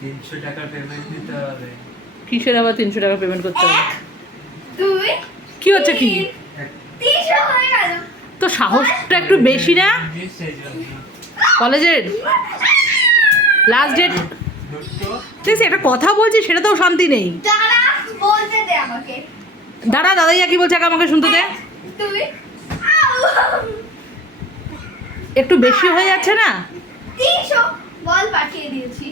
300 টাকা পেমেন্ট দিতে হবে। কিসের আবার 300 টাকা পেমেন্ট করতে হবে? দুই কি হচ্ছে কি? 300 হয়ে গেল। তো সাহসটা একটু বেশি না? সেই জন্য কলেজের লাস্ট ডেট দেখছি, একটা কথা বলছি সেটা তো শান্তি নেই। দাঁড়া, বলতে দে আমাকে। দাঁড়া, দাদাইয়া কি বলছে আগে আমাকে শুনতে দে। তুই একটু বেশি হয়ে যাচ্ছে না? 300 বল পাঠিয়ে দিয়েছি।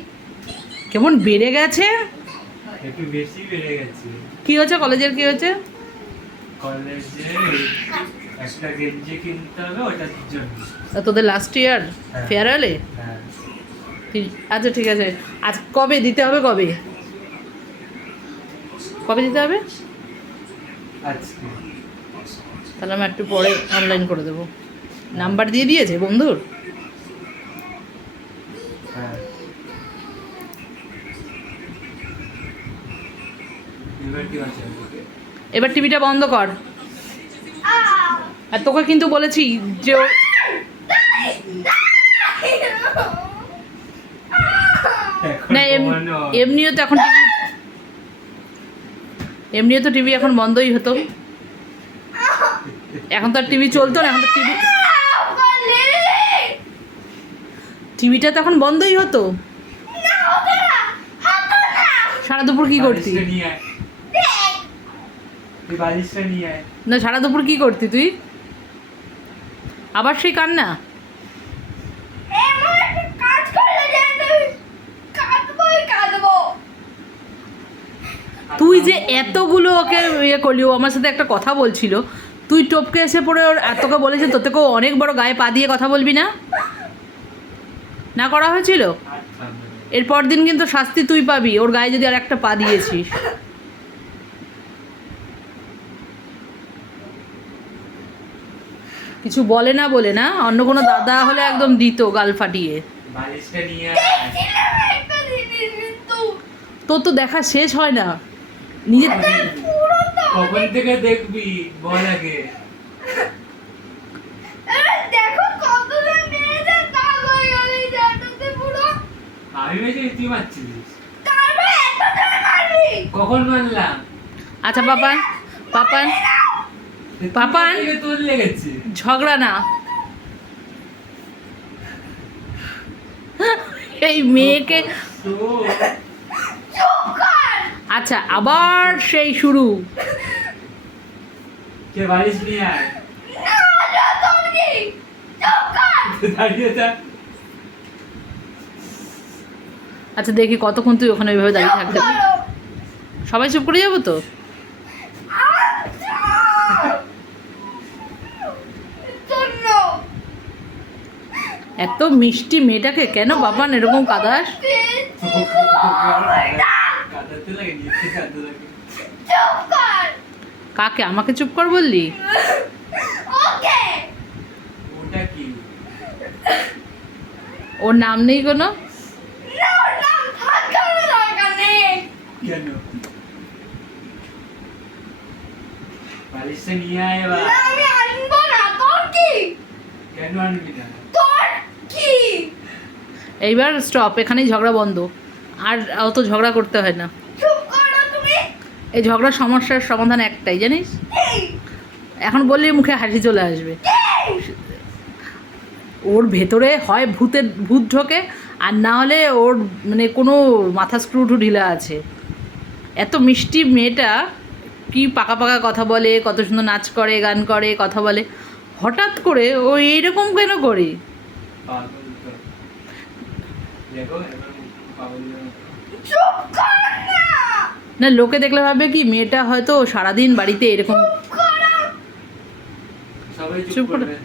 কেমন বেড়ে গেছে। একটু বেশি বেড়ে গেছে। কি হচ্ছে কলেজের, কি হচ্ছে? কলেজে একটা গেঞ্জি কিনতে হবে, ওটার জন্য। তোদের লাস্ট ইয়ার হ্যাঁ। ফেয়ারওয়েলে? হ্যাঁ, আচ্ছা ঠিক আছে। আজ কবে দিতে হবে? কবে কবে দিতে হবে? আজকে। তাহলে আমি একটু পরে অনলাইন করে দেবো। নাম্বার দিয়ে দিয়েছে বন্ধুর? হ্যাঁ, এবার কি আছে? এবার টিভিটা বন্ধ কর। আর তোকে কিন্তু বলেছি যে এখন না ঘুমানো। এমনিও তো এখন টিভি, এমনিও তো টিভি এখন বন্ধই হতো। এখন তো আর টিভি চলতো না, এখন তো টিভিটা তো এখন বন্ধই হতো। সারা দুপুর কি করতি? বালিশটা নিয়ে আয়। তুই বালিশটা নিয়ে আয়। না সারা দুপুর কি করতি তুই? আবার সেই কান্না? তুই যে এতগুলো ওকে ইয়ে করলি, ও আমার সাথে একটা কথা বলছিল, তুই টপকে এসে পড়ে ওর তোকে বলেছে তোর থেকেও অনেক বড় গায়ে পা দিয়ে কথা বলবি না, না করা হয়েছিল? আর থামবে না। এরপর দিন কিন্তু শাস্তি তুই পাবি, ওর গায়ে যদি আর একটা পা দিয়েছিস। কিছু বলে না বলে না, অন্য কোনো দাদা হলে একদম দিত গাল ফাটিয়ে। বালিশটা নিয়ে আয়। তোর তো দেখা শেষ হয় না নিজে। কখন থেকে দেখবি বল আগে। আমি ভেবেছি তুই মারছিলিস। কখন মারলাম? আচ্ছা পাপান, পাপান, পাপান। তুই থেকে তোর লেগেছে। ঝগড়া না, এই মেয়েকে। তো আচ্ছা আবার সেই শুরু। কে বালিশ নিয়ে আয়। দাঁড়িয়ে থাক। আচ্ছা দেখি কতক্ষণ তুই ওখানে ওইভাবে দাঁড়িয়ে থাকতে পারবি। সবাই চুপ করে যাবো তো? এত মিষ্টি মেয়েটাকে কেন বাবান এরকম কাঁদাস? কাঁদাতে লাগে, নিচে কাঁদতে লাগে। কাকে? আমাকে চুপ কর বললি? ওটা কি? ওর নাম নেই কোনো? কেন? বালিশটা নিয়ে আয় এবার। কেন আনবি না? এইবার স্টপ, এখানেই ঝগড়া বন্ধ। আর অত ঝগড়া করতে হয় না। এই ঝগড়ার সমস্যার সমাধান একটাই জানিস, এখন বললেই মুখে হাসি চলে আসবে। ওর ভেতরে হয় ভূত ঢোকে, আর না হলে ওর মানে কোনো মাথা স্ক্রু ঢিলা আছে। এত মিষ্টি মেয়েটা কি পাকা পাকা কথা বলে, কত সুন্দর নাচ করে, গান করে, কথা বলে, হঠাৎ করে ও এইরকম কেন করে? পাগল তো। দেখো এবার পাগল। না লোকে দেখলে ভাবে কি মেয়েটা হয়তো সারাদিন বাড়িতে এরকম। সবাই চুপ চুপ করে। করবে।